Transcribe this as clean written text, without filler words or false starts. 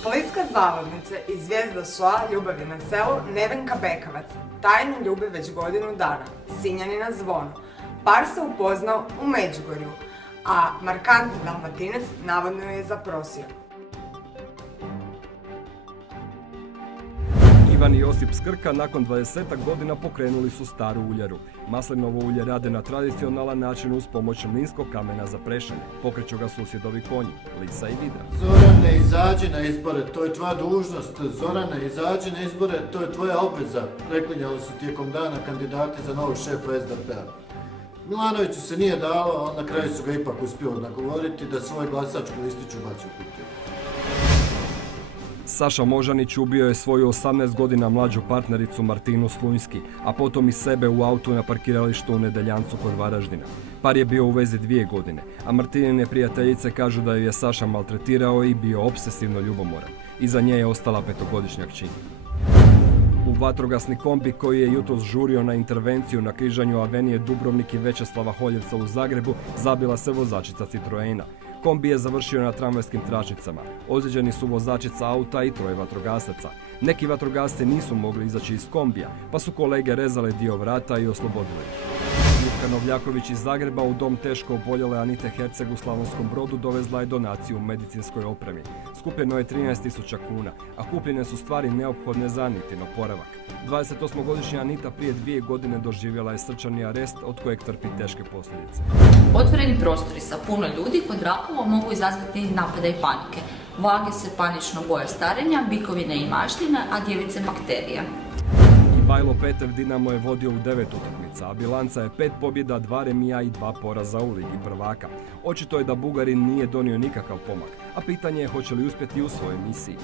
Splitska zavodnica i zvijezda šoa ljubavi na selu Nevenka Bekavac tajnu ljubi već godinu dana, Sinjanina Zvono. Par se upoznao u Međugorju, a markantni Dalmatinac navodno je zaprosio. Ivan i Josip Skrka nakon 20 godina pokrenuli su staru uljaru. Maslinovo ulje rade na tradicionalan način uz pomoć mlinskog kamena za prešanje. Pokreću ga susjedovi konji, Lisa i Vidra. Zorane, izađi na izbore, to je tvoja dužnost. Zorane, izađi na izbore, to je tvoja obveza. Preklinjali su tijekom dana kandidati za novog šefa SDP-a. Milanoviću se nije dalo, a na kraju su ga ipak uspjeli nagovoriti da svoj glasački listić ubaci u kutiju. Saša Možanić ubio je svoju 18 godina mlađu partnericu Martinu Slunjski, a potom i sebe u autu na parkiralištu u Nedeljancu kod Varaždina. Par je bio u vezi 2 godine, a Martinine prijateljice kažu da ju je Saša maltretirao i bio obsesivno ljubomoran. Iza nje je ostala 5-godišnja kćer. U vatrogasni kombi koji je jutros žurio na intervenciju na križanju Avenije Dubrovnik i Većeslava Holjevca u Zagrebu zabila se vozačica Citroena. Kombi je završio na tramvajskim tračnicama. Ozlijeđeni su vozačica auta i 3 vatrogasaca. Neki vatrogasci nisu mogli izaći iz kombija, pa su kolege rezale dio vrata i oslobodili ih. Ljupka Novljaković iz Zagreba u dom teško oboljele Anite Herceg u Slavonskom Brodu dovezla je donaciju u medicinskoj opremi. Skupljeno je 13.000 kuna, a kupljene su stvari neophodne za Anitin oporavak. 28-godišnja Anita prije 2 godine doživjela je srčani arest od kojeg trpi teške posljedice. Otvoreni prostori sa puno ljudi kod rakova mogu izazvati napade i panike. Vage se panično boje starenja, bikovine i maština, a djevice bakterije. Bajlo Petev Dinamo je vodio u 9 utakmica, a bilanca je 5 pobjeda, 2 remija i 2 poraza u Ligi prvaka. Očito je da Bugarin nije donio nikakav pomak, a pitanje je hoće li uspjeti u svojoj misiji.